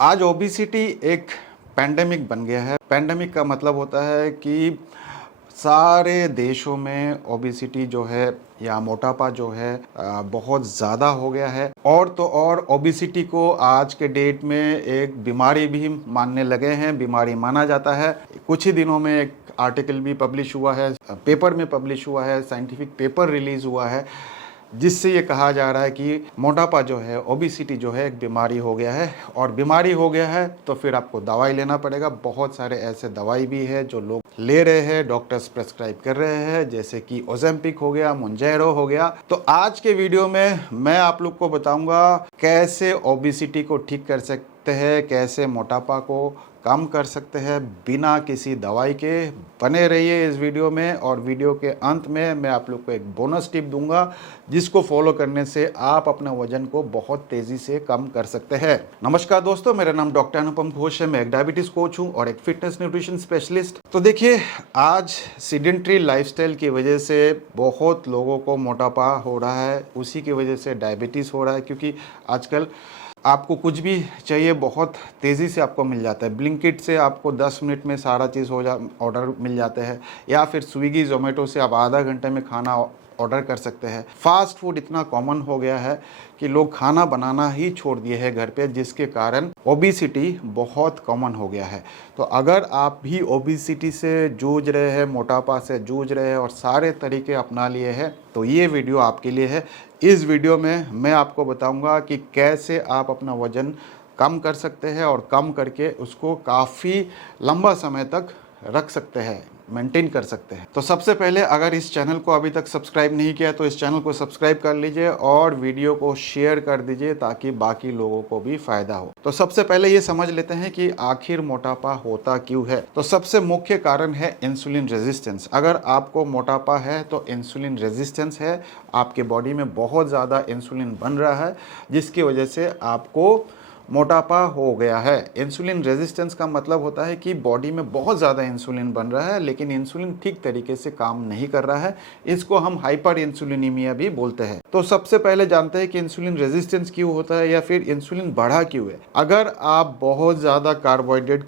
आज ओबेसिटी एक पैंडेमिक बन गया है। पैंडेमिक का मतलब होता है कि सारे देशों में ओबेसिटी जो है या मोटापा जो है बहुत ज़्यादा हो गया है। और तो और ओबेसिटी को आज के डेट में एक बीमारी भी मानने लगे हैं, बीमारी माना जाता है। कुछ ही दिनों में एक आर्टिकल भी पब्लिश हुआ है, पेपर में पब्लिश हुआ है, साइंटिफिक पेपर रिलीज़ हुआ है, जिससे ये कहा जा रहा है कि मोटापा जो है, ओबेसिटी जो है एक बीमारी हो गया है। और बीमारी हो गया है तो फिर आपको दवाई लेना पड़ेगा। बहुत सारे ऐसे दवाई भी है जो लोग ले रहे हैं, डॉक्टर्स प्रेस्क्राइब कर रहे हैं, जैसे कि ओजेम्पिक हो गया, मोंजैरो हो गया। तो आज के वीडियो में मैं आप लोग को बताऊंगा कैसे ओबेसिटी को ठीक कर सकते हैं, कैसे मोटापा को कम कर सकते हैं बिना किसी दवाई के। बने रहिए इस वीडियो में, और वीडियो के अंत में मैं आप लोग को एक बोनस टिप दूंगा जिसको फॉलो करने से आप अपने वजन को बहुत तेजी से कम कर सकते हैं। नमस्कार दोस्तों, मेरा नाम डॉक्टर अनुपम घोष है। मैं एक डायबिटीज कोच हूं और एक फिटनेस न्यूट्रिशन स्पेशलिस्ट। तो देखिए, आज सीडेंट्री लाइफस्टाइल की वजह से बहुत लोगों को मोटापा हो रहा है, उसी की वजह से डायबिटीज हो रहा है। क्योंकि आजकल आपको कुछ भी चाहिए बहुत तेज़ी से आपको मिल जाता है। ब्लिंकिट से आपको 10 मिनट में सारा चीज़ ऑर्डर मिल जाते हैं, या फिर स्विगी जोमेटो से आप आधा घंटे में खाना ऑर्डर कर सकते हैं। फास्ट फूड इतना कॉमन हो गया है कि लोग खाना बनाना ही छोड़ दिए हैं घर पे, जिसके कारण ओबेसिटी बहुत कॉमन हो गया है। तो अगर आप भी ओबेसिटी से जूझ रहे हैं, मोटापा से जूझ रहे हैं और सारे तरीके अपना लिए हैं, तो ये वीडियो आपके लिए है। इस वीडियो में मैं आपको बताऊंगा कि कैसे आप अपना वजन कम कर सकते हैं और कम करके उसको काफ़ी लंबा समय तक रख सकते हैं, मेंटेन कर सकते हैं। तो सबसे पहले, अगर इस चैनल को अभी तक सब्सक्राइब नहीं किया तो इस चैनल को सब्सक्राइब कर लीजिए और वीडियो को शेयर कर दीजिए ताकि बाकी लोगों को भी फायदा हो। तो सबसे पहले ये समझ लेते हैं कि आखिर मोटापा होता क्यों है। तो सबसे मुख्य कारण है इंसुलिन रेजिस्टेंस। अगर आपको मोटापा है तो इंसुलिन रेजिस्टेंस है, आपके बॉडी में बहुत ज़्यादा इंसुलिन बन रहा है, जिसकी वजह से आपको मोटापा हो गया है। इंसुलिन रेजिस्टेंस का मतलब होता है कि बॉडी में बहुत ज़्यादा इंसुलिन बन रहा है, लेकिन इंसुलिन ठीक तरीके से काम नहीं कर रहा है। इसको हम हाइपर इंसुलिनीमिया भी बोलते हैं। तो सबसे पहले जानते हैं कि इंसुलिन रेजिस्टेंस क्यों होता है या फिर इंसुलिन बढ़ा क्यों है। अगर आप बहुत ज़्यादा कार्बोहाइड्रेट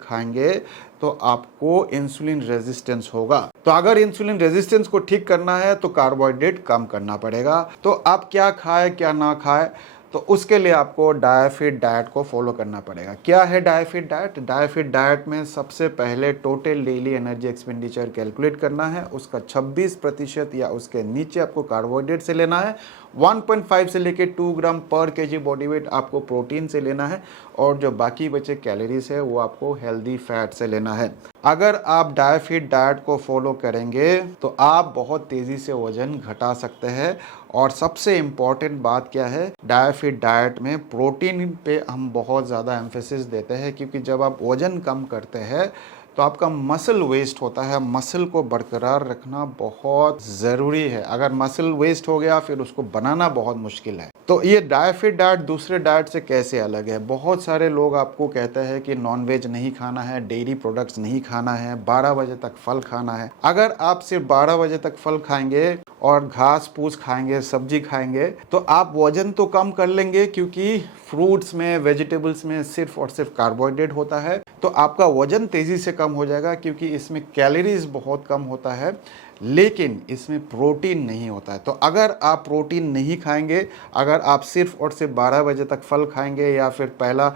खाएंगे, तो आपको इंसुलिन रेजिस्टेंस होगा। तो अगर इंसुलिन रेजिस्टेंस को ठीक करना है तो कार्बोहाइड्रेट कम करना पड़ेगा। तो आप क्या खाए क्या ना खाए, तो उसके लिए आपको डायफिट डाइट को फॉलो करना पड़ेगा। क्या है डायफिट डाइट? डायफिट डाइट में सबसे पहले total daily energy expenditure calculate करना है, उसका 26% या उसके नीचे आपको कार्बोहाइड्रेट से लेना है, 1.5 से लेकर 2 ग्राम पर केजी बॉडी वेट आपको प्रोटीन से लेना है, और जो बाकी बचे कैलोरीज है वो आपको हेल्दी फैट से लेना है। अगर आप डायफिट डाइट को फॉलो करेंगे तो आप बहुत तेज़ी से वजन घटा सकते हैं। और सबसे इम्पॉर्टेंट बात क्या है, डायफिट डाइट में प्रोटीन पे हम बहुत ज़्यादा एम्फेसिस देते हैं, क्योंकि जब आप वजन कम करते हैं तो आपका मसल वेस्ट होता है। मसल को बरकरार रखना बहुत ज़रूरी है। अगर मसल वेस्ट हो गया फिर उसको बनाना बहुत मुश्किल है। तो ये डायफिट डाइट दूसरे डाइट से कैसे अलग है? बहुत सारे लोग आपको कहते हैं कि नॉनवेज नहीं खाना है, डेयरी प्रोडक्ट्स नहीं खाना है, 12 बजे तक फल खाना है। अगर आप सिर्फ 12 बजे तक फल खाएंगे और घास फूस खाएंगे, सब्जी खाएंगे, तो आप वजन तो कम कर लेंगे, क्योंकि फ्रूट्स में, वेजिटेबल्स में सिर्फ और सिर्फ कार्बोहाइड्रेट होता है। तो आपका वजन तेज़ी से कम हो जाएगा, क्योंकि इसमें कैलोरीज बहुत कम होता है, लेकिन इसमें प्रोटीन नहीं होता है। तो अगर आप प्रोटीन नहीं खाएंगे, अगर आप सिर्फ और सिर्फ 12 बजे तक फल खाएंगे या फिर पहला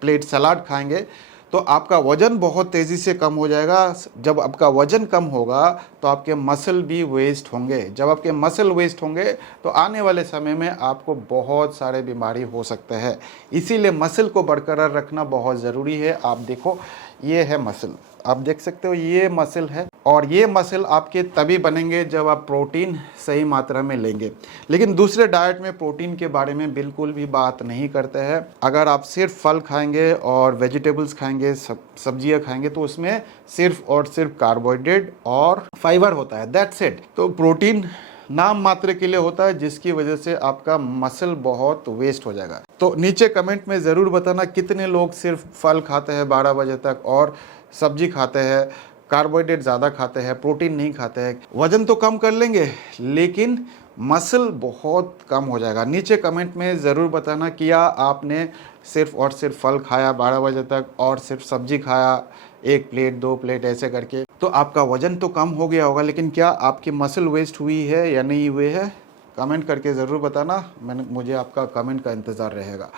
प्लेट सलाद खाएंगे, तो आपका वजन बहुत तेज़ी से कम हो जाएगा। जब आपका वजन कम होगा तो आपके मसल भी वेस्ट होंगे। जब आपके मसल वेस्ट होंगे तो आने वाले समय में आपको बहुत सारे बीमारी हो सकते हैं। इसीलिए मसल को बरकरार रखना बहुत ज़रूरी है। आप देखो, ये है मसल, आप देख सकते हो, ये मसल है, और ये मसल आपके तभी बनेंगे जब आप प्रोटीन सही मात्रा में लेंगे। लेकिन दूसरे डाइट में प्रोटीन के बारे में बिल्कुल भी बात नहीं करते हैं। अगर आप सिर्फ फल खाएंगे और वेजिटेबल्स खाएंगे, सब्जियां खाएंगे, तो उसमें सिर्फ और सिर्फ कार्बोहाइड्रेट और फाइबर होता है, दैट्स इट। तो प्रोटीन नाम मात्र के लिए होता है, जिसकी वजह से आपका मसल बहुत वेस्ट हो जाएगा। तो नीचे कमेंट में ज़रूर बताना कितने लोग सिर्फ फल खाते हैं 12 बजे तक और सब्जी खाते हैं, कार्बोहाइड्रेट ज़्यादा खाते हैं, प्रोटीन नहीं खाते हैं। वजन तो कम कर लेंगे, लेकिन मसल बहुत कम हो जाएगा। नीचे कमेंट में ज़रूर बताना क्या आपने सिर्फ़ और सिर्फ फल खाया 12 बजे तक और सिर्फ सब्जी खाया 1 प्लेट 2 प्लेट ऐसे करके, तो आपका वज़न तो कम हो गया होगा, लेकिन क्या आपकी मसल वेस्ट हुई है या नहीं हुई है? कमेंट करके ज़रूर बताना। मुझे आपका कमेंट का इंतज़ार रहेगा।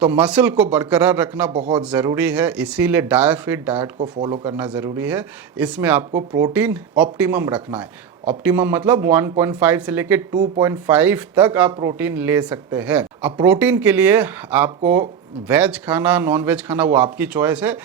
तो मसल को बरकरार रखना बहुत ज़रूरी है, इसीलिए डायफिट डाइट को फॉलो करना ज़रूरी है। इसमें आपको प्रोटीन ऑप्टिमम रखना है। ऑप्टिमम मतलब 1.5 से लेके 2.5 तक आप प्रोटीन ले सकते हैं। अब प्रोटीन के लिए आपको वेज खाना नॉन वेज खाना वो आपकी चॉइस है,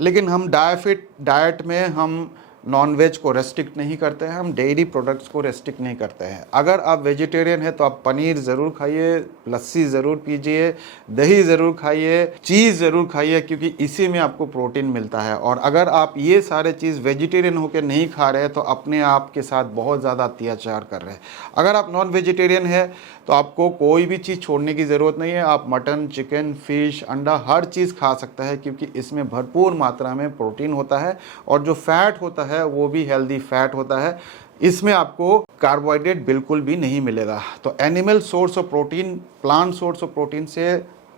लेकिन हम डायफिट डाइट में हम नॉन वेज को रेस्ट्रिक्ट नहीं करते हैं, हम डेयरी प्रोडक्ट्स को रेस्ट्रिक्ट नहीं करते हैं। अगर आप वेजिटेरियन हैं तो आप पनीर ज़रूर खाइए, लस्सी ज़रूर पीजिए, दही ज़रूर खाइए, चीज़ ज़रूर खाइए, क्योंकि इसी में आपको प्रोटीन मिलता है। और अगर आप ये सारे चीज़ वेजिटेरियन होकर नहीं खा रहे हैं तो अपने आप के साथ बहुत ज़्यादा अत्याचार कर रहे हैं। अगर आप नॉन वेजिटेरियन हैं तो आपको कोई भी चीज़ छोड़ने की ज़रूरत नहीं है। आप मटन, चिकन, फिश, अंडा हर चीज़ खा सकते हैं, क्योंकि इसमें भरपूर मात्रा में प्रोटीन होता है और जो फैट होता है वो भी हेल्दी फैट होता है। इसमें आपको कार्बोहाइड्रेट बिल्कुल भी नहीं मिलेगा। तो animal source of protein plant source of protein से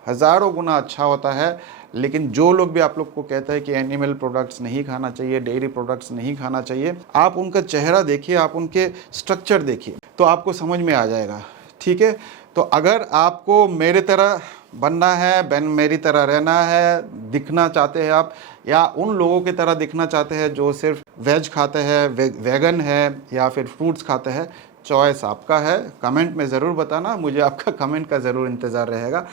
हज़ारों गुना अच्छा होता है। लेकिन जो लोग भी आप लोग को कहते हैं कि एनिमल प्रोडक्ट्स नहीं खाना चाहिए, डेयरी प्रोडक्ट्स नहीं खाना चाहिए, आप उनका चेहरा देखिए, आप उनके स्ट्रक्चर देखिए, तो आपको समझ में आ जाएगा। ठीक है, तो अगर आपको मेरे तरह बनना है, मेरी तरह रहना है, दिखना चाहते हैं आप, या उन लोगों की तरह दिखना चाहते हैं जो सिर्फ वेज खाते हैं, वेगन है या फिर फ्रूट्स खाते हैं, चॉइस आपका है। कमेंट में ज़रूर बताना, मुझे आपका कमेंट का ज़रूर इंतज़ार रहेगा।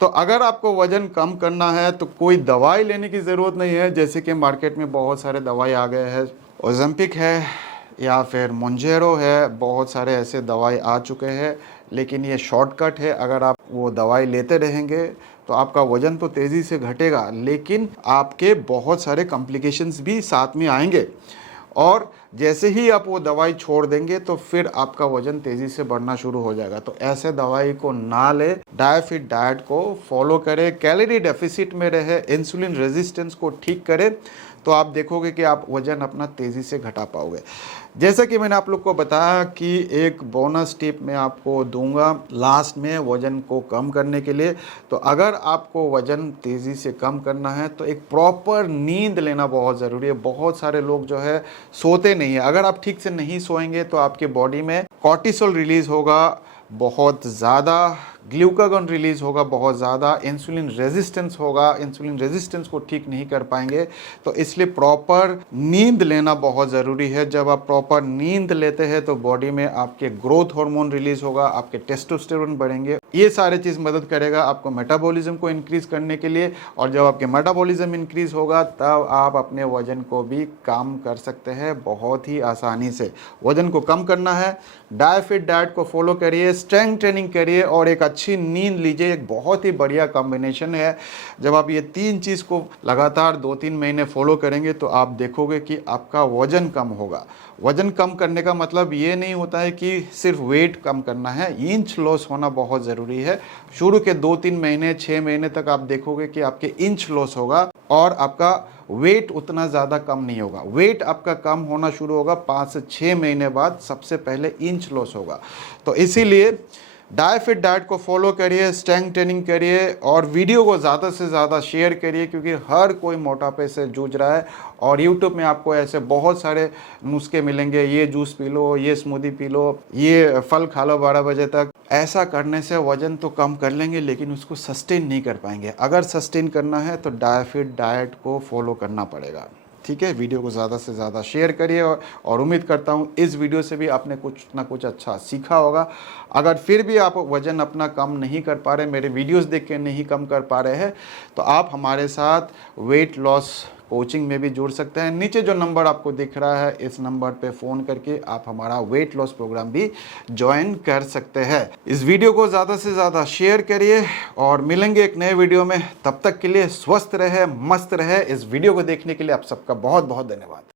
तो अगर आपको वज़न कम करना है तो कोई दवाई लेने की ज़रूरत नहीं है। जैसे कि मार्केट में बहुत सारे दवाई आ गए हैं, ओज़ेम्पिक है या फिर मोंजेरो है, बहुत सारे ऐसे दवाई आ चुके हैं, लेकिन ये शॉर्टकट है। अगर आप वो दवाई लेते रहेंगे तो आपका वज़न तो तेज़ी से घटेगा, लेकिन आपके बहुत सारे कॉम्प्लिकेशंस भी साथ में आएंगे। और जैसे ही आप वो दवाई छोड़ देंगे तो फिर आपका वज़न तेज़ी से बढ़ना शुरू हो जाएगा। तो ऐसे दवाई को ना ले, डायफिट डाइट को फॉलो करें, कैलोरी डेफिसिट में रहे, इंसुलिन रेजिस्टेंस को ठीक करें, तो आप देखोगे कि आप वज़न अपना तेज़ी से घटा पाओगे। जैसा कि मैंने आप लोग को बताया कि एक बोनस टिप मैं आपको दूंगा लास्ट में वज़न को कम करने के लिए। तो अगर आपको वज़न तेज़ी से कम करना है तो एक प्रॉपर नींद लेना बहुत ज़रूरी है। बहुत सारे लोग जो है सोते नहीं है। अगर आप ठीक से नहीं सोएंगे तो आपके बॉडी में कॉर्टिसोल रिलीज़ होगा बहुत ज़्यादा, ग्लूकागॉन रिलीज़ होगा बहुत ज़्यादा, इंसुलिन रेजिस्टेंस होगा, इंसुलिन रेजिस्टेंस को ठीक नहीं कर पाएंगे। तो इसलिए प्रॉपर नींद लेना बहुत ज़रूरी है। जब आप प्रॉपर नींद लेते हैं तो बॉडी में आपके ग्रोथ हार्मोन रिलीज़ होगा, आपके टेस्टोस्टेरोन बढ़ेंगे, ये सारे चीज़ मदद करेगा आपको मेटाबॉलिज्म को इंक्रीज़ करने के लिए। और जब आपके मेटाबॉलिज्म इंक्रीज़ होगा तब आप अपने वज़न को भी कम कर सकते हैं बहुत ही आसानी से। वज़न को कम करना है, डायफिट डाइट को फॉलो करिए, स्ट्रेंथ ट्रेनिंग करिए और एक अच्छी नींद लीजिए। एक बहुत ही बढ़िया कॉम्बिनेशन है। जब आप ये 3 चीज़ को लगातार 2-3 महीने फॉलो करेंगे तो आप देखोगे कि आपका वज़न कम होगा। वज़न कम करने का मतलब ये नहीं होता है कि सिर्फ वेट कम करना है, इंच लॉस होना बहुत ज़रूरी है। शुरू के 2-3 महीने 6 महीने तक आप देखोगे कि आपके इंच लॉस होगा और आपका वेट उतना ज़्यादा कम नहीं होगा। वेट आपका कम होना शुरू होगा 5 से 6 महीने बाद, सबसे पहले इंच लॉस होगा। तो इसीलिए डायफिट डाइट को फॉलो करिए, स्ट्रेंथ ट्रेनिंग करिए और वीडियो को ज़्यादा से ज़्यादा शेयर करिए, क्योंकि हर कोई मोटापे से जूझ रहा है। और यूट्यूब में आपको ऐसे बहुत सारे नुस्खे मिलेंगे, ये जूस पी लो, ये स्मूदी पी लो, ये फल खा लो 12 बजे तक। ऐसा करने से वज़न तो कम कर लेंगे लेकिन उसको सस्टेन नहीं कर पाएंगे। अगर सस्टेन करना है तो डायफिट डाइट को फॉलो करना पड़ेगा। ठीक है, वीडियो को ज़्यादा से ज़्यादा शेयर करिए और उम्मीद करता हूँ इस वीडियो से भी आपने कुछ ना कुछ अच्छा सीखा होगा। अगर फिर भी आप वज़न अपना कम नहीं कर पा रहे, मेरे वीडियोस देख के नहीं कम कर पा रहे हैं, तो आप हमारे साथ वेट लॉस कोचिंग में भी जुड़ सकते हैं। नीचे जो नंबर आपको दिख रहा है इस नंबर पे फ़ोन करके आप हमारा वेट लॉस प्रोग्राम भी ज्वाइन कर सकते हैं। इस वीडियो को ज़्यादा से ज़्यादा शेयर करिए और मिलेंगे एक नए वीडियो में। तब तक के लिए स्वस्थ रहे, मस्त रहे। इस वीडियो को देखने के लिए आप सबका बहुत बहुत धन्यवाद।